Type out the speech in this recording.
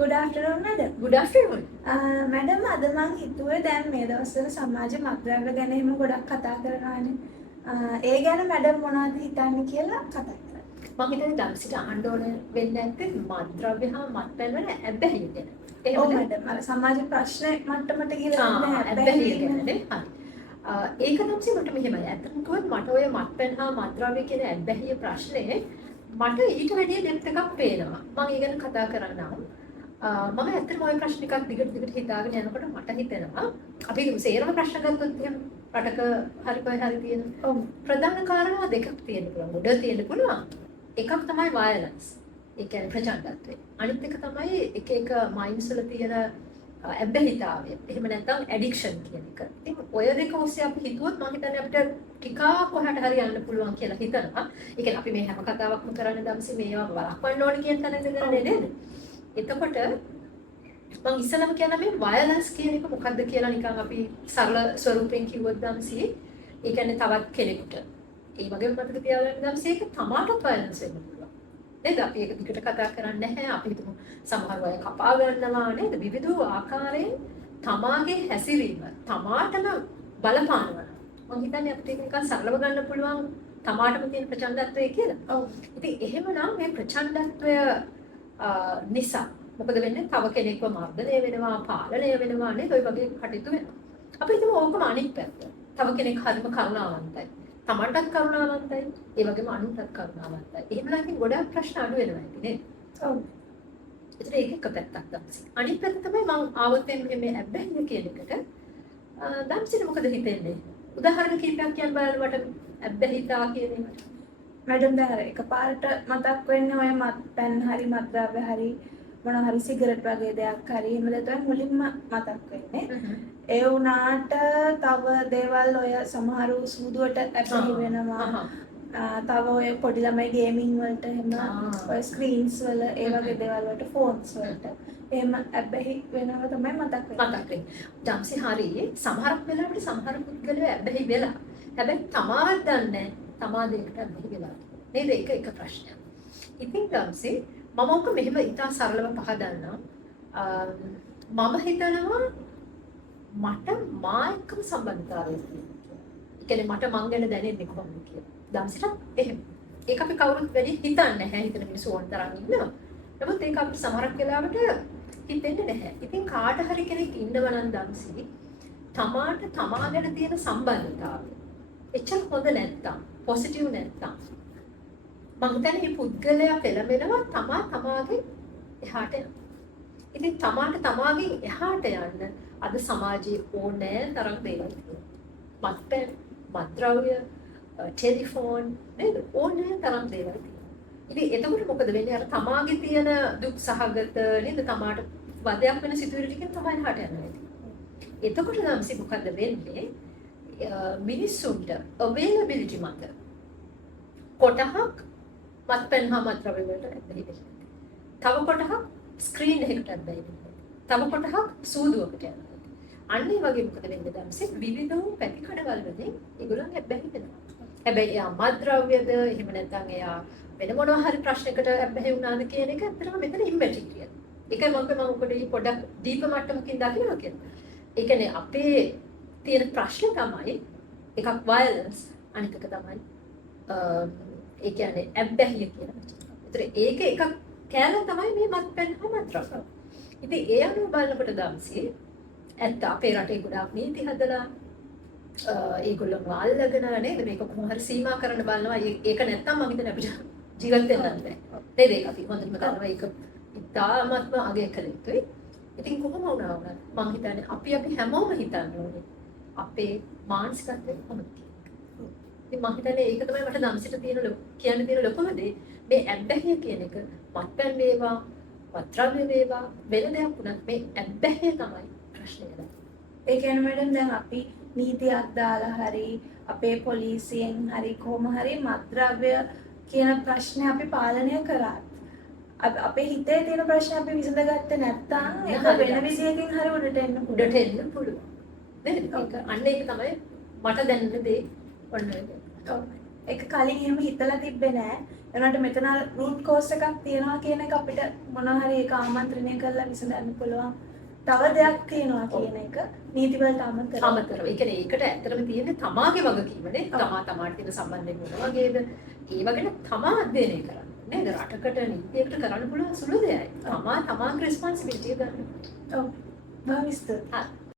Good afternoon, madam. Good afternoon. Madam අද මං හිතුවේ දැන් මේ දවස්වල සමාජ මත්ද්‍රව්‍ය ගැන එහෙම ගොඩක් කතා කරනවානේ. ඒ ගැන මැඩම් මොනවද හිතන්නේ කියලා කතා කරා. මම හිතන්නේ දවසට අහන්න ඕන වෙන්නේ නැත්තේ මත්ද්‍රව්‍ය හා මත්පැන් වල ඇබ්බැහිය ගැන. ඔව් මැඩම් අර සමාජ ප්‍රශ්න මට්ටමට ගිහලා නෑ ඇබ්බැහිය ගැනනේ. හරි. ඒක තමයි මට මෙහෙමයි. ඇත්තටම කිව්වොත් මට ඔය මත්පැන් හා මත්ද්‍රව්‍ය කියන ඇබ්බැහිය ප්‍රශ්නේ මට ඊට වැඩිය ඩෙප්ත් එකක් පේනවා. මම ඒ ගැන කතා කරන්නම්. මම ඇත්තටම ওই ප්‍රශ්න එකක් දිගට හිතාගෙන යනකොට මට හිතෙනවා අපි සේරම ප්‍රශ්න ගත්තොත් එහෙම රටක හරි කොයි හරි තියෙන ප්‍රධාන කාරණා දෙකක් තියෙන්න පුළුවන්. ගොඩ තියෙන්න පුළුවන්. එකක් තමයි වයලන්ස්. ඒ කියන්නේ ප්‍රචණ්ඩත්වය. අනිත් එක තමයි එක මයින්ඩ්ස් වල තියෙන ඇබ්බැහිතාවය. එහෙම නැත්නම් ඇඩික්ෂන් කියන එක. ඉතින් ඔය දෙක ඔස්සේ අපි හිතුවොත් මම හිතන්නේ අපිට ටිකක් කොහට හරි යන්න පුළුවන් කියලා හිතනවා. ඒ කියන්නේ අපි මේ හැම කතාවක්ම කරන්නේ දැම්සි මේවා වළක්වන්න ඕනේ කියන තැනද නේද? එතකොට මම ඉස්සලම කියන මේ වයලන්ස් කියන එක මොකක්ද කියලා නිකන් අපි සරල ස්වරූපයෙන් කිව්වොත් දැම්සි ඒ කියන්නේ තවත් කෙනෙකුට ඒ වගේම මතක තියාගන්න දැම්සි ඒක තමාටත් වයලන්ස් වෙන්න පුළුවන් නේද අපි ඒක දිගට කතා කරන්නේ නැහැ අපි හිතමු සමහර අය කපා ගන්නවා නේද විවිධ ආකාරයෙන් තමාගේ හැසිරීම තමාටම බලපානවා මම හිතන්නේ අපිට ඒක නිකන් සරලව ගන්න පුළුවන් තමාටම තියෙන ප්‍රචණ්ඩත්වය කියලා. ඔව්. ඉතින් එහෙමනම් මේ ප්‍රචණ්ඩත්වය නිසා මොකද වෙන්නේ තව කෙනෙක්ව මර්ධනය වෙනවා පාලනය වෙනවා නේද ඔය වගේ කටයුතු වෙනවා අපි හිතමු ඕකම අනිත් පැත්ත තව කෙනෙක් හරිම කරුණාවන්තයි තමන්ටත් කරුණාවන්තයි ඒ වගේම අනුන්ටත් කරුණාවන්තයි එහෙම නැත්නම් ගොඩක් ප්‍රශ්න අඩු වෙනවා ඇති නේද ඔව් ඒතර ඒක එක පැත්තක් තමයි අනිත් පැත්ත තමයි මම ආවොත් මේ ඇබ්බැහිය කියන එකට දැම්සිට මොකද හිතෙන්නේ උදාහරණ කිහිපයක් කියන්න බලන්න ඇබ්බැහිතා කියන එක මැඩම් දැන් එකපාරට මතක් වෙන්නේ ඔය මත්පැන් හරි මත්ද්‍රව්‍ය හරි මොන හරි සිගරට් වගේ දෙයක් හරි එහෙම තමයි මුලින්ම මතක් වෙන්නේ. ඒ වුණාට තව දේවල් ඔය සමහරු සූදුවට ඇබ්බැහි වෙනවා. තව ඔය පොඩි ළමයි ගේමින් වලට එහෙම ඔය ස්ක්‍රීන්ස් වල ඒ වගේ දේවල් වලට ෆෝන්ස් වලට එහෙම ඇබ්බැහි වෙනවා තමයි මතක් වෙන්නේ. ජම්සි හරි සමහරක් වෙලාවට සමහර පුද්ගලයෝ ඇබ්බැහි වෙලා. හැබැයි තමාවත් දන්නේ තමා දෙයකට ඇබ්බැහි වෙලා. නේද ඒක ප්‍රශ්නයක්. ඉතින් ජම්සි මම ඔක මෙහෙම ඉතා සරලව පහදන්නම්. මම හිතනවා මට මා එක්කම සම්බන්ධතාවයක් තියෙනවා. ඒ කියන්නේ මට මං ගැන දැනෙන්නේ කොහොමද කියලා. දම්සිට එහෙම. ඒක අපි කවුරුත් වැඩි හිතන්නේ නැහැ. හිතන මිනිස්සු ඕන තරම් ඉන්නවා. නමුත් ඒක අපිට සමහරක් වෙලාවට හිතෙන්නේ නැහැ. ඉතින් කාට හරි කෙනෙක් ඉන්නව නම් දම්සි තමාට තමා ගැන තියෙන සම්බන්ධතාවය එච්චර හොඳ නැත්තම් පොසිටිව් නැත්තම් මම හිතන්නේ මේ පුද්ගලයා පෙළඹෙනවා තමාගේ එහාට යන්න. ඉතින් තමාගෙන් එහාට යන්න අද සමාජයේ ඕනෑ තරම් දේවල් තියෙනවා. මත්පැන්, මත්ද්‍රව්‍ය, ටෙලිෆෝන් නේද? ඕනෑ තරම් දේවල් තියෙනවා. ඉතින් එතකොට මොකද වෙන්නේ? අර තමාගේ තියෙන දුක් සහගත නේද? තමාට වදයක් වෙන සිතුවිලි ටිකෙන් තමයි එහාට යන්නේ. එතකොට නම් මොකද වෙන්නේ? මිනිස්සුන්ට availability මත කොටහක් මත්පැන් හා මත්ද්‍රව්‍ය වලට ඇබ්බැහි වෙනවා. තව කොටහක් ස්ක්‍රීන් එකකට ඇබ්බැහි වෙනවා. තව කොටහක් සූදුවකට යනවා. අන්න ඒ වගේ මොකද වෙන්නේ දැම්සේ විවිධ වූ පැතිකඩවල වලින් ඒගොල්ලන් ඇබ්බැහි වෙනවා. හැබැයි එයා මත්ද්‍රව්‍යද එහෙම නැත්නම් එයා වෙන මොනවා හරි ප්‍රශ්නයකට ඇබ්බැහි වුණාද කියන එක ඇත්තටම මෙතන ඉම්මැටීරියල්. ඒකයි මම ඔකට පොඩ්ඩක් දීප මට්ටමකින් දකිනවා කියන්නේ. ඒ කියන්නේ අපේ තියෙන ප්‍රශ්න තමයි එකක් වයලන්ස් අනිත් එක තමයි ඒ කියන්නේ ඇබ්බැහිය කියන එක. ඒතර ඒක එකක් කෑල්ල තමයි මේ මත්පැන් හා මත්ද්‍රව්‍ය. ඉතින් ඒ අනුව බලනකොට දම්සි ඇත්ත අපේ රටේ ගොඩාක් නීති හදලා ඒගොල්ලෝ අල්ලගෙන නේද මේක කොහොම හරි සීමා කරන්න බලනවා. ඒක නැත්තම් මම හිතන්නේ අපිට ජීවත් වෙන්න බෑ. නේද? ඒක අපි හොඳටම දන්නවා ඒක ඉතාමත්ම අගය කළ යුතුයි. ඉතින් කොහොම වුණා වුණත් මම හිතන්නේ අපි හැමෝම හිතන්න ඕනේ අපේ මානසිකත්වය කොහොමද කියලා. ඉතින් මම හිතන්නේ ඒක තමයි මට දම්සිට කියන්න තියෙන ලොකුම දේ. මේ ඇබ්බැහිය කියන එක මත්පැන් වේවා, මත්ද්‍රව්‍ය වේවා වෙන දෙයක් වුණත් මේ ඇබ්බැහිය තමයි ප්‍රශ්නේ. ඒ කියන්නේ මැඩම් දැන් අපි නීතියක් දාලා හරි අපේ පොලිසියෙන් හරි කොහොම හරි මත්ද්‍රව්‍ය කියන ප්‍රශ්නේ අපි පාලනය කරා. අපේ හිතේ තියෙන ප්‍රශ්න අපි විසඳගත්තේ නැත්නම් ඒක වෙන විදියකින් හරි උඩට එන්න පුළුවන්. නේද? අන්න ඒක තමයි මට දැනෙන දේ ඔන්න ඒක. ඒක කලින් එහෙම හිතලා තිබ්බේ නෑ. එනට මෙතන රූට් කෝස් එකක් තියෙනවා කියන එක අපිට මොනවා හරි ඒක ආමන්ත්‍රණය කරලා විසඳන්න පුළුවන්. තව දෙයක් තියෙනවා කියන එක නීතිවලට අමතරව. අමතරව. ඒ කියන්නේ ඒකට ඇත්තටම තියෙන්නේ තමාගේ වගකීමනේ. තමාට තියෙන සම්බන්ධයෙන් මොන වගේද? ඒ වගේ තමා අධ්‍යයනය කරන්න. නේද? රටකට නීතියකට කරන්න පුළුවන් සුළු දෙයයි. තමාගේ රිස්පොන්සිබිලිටි ගන්න. ඔව්. භාවිස්ත. හරි.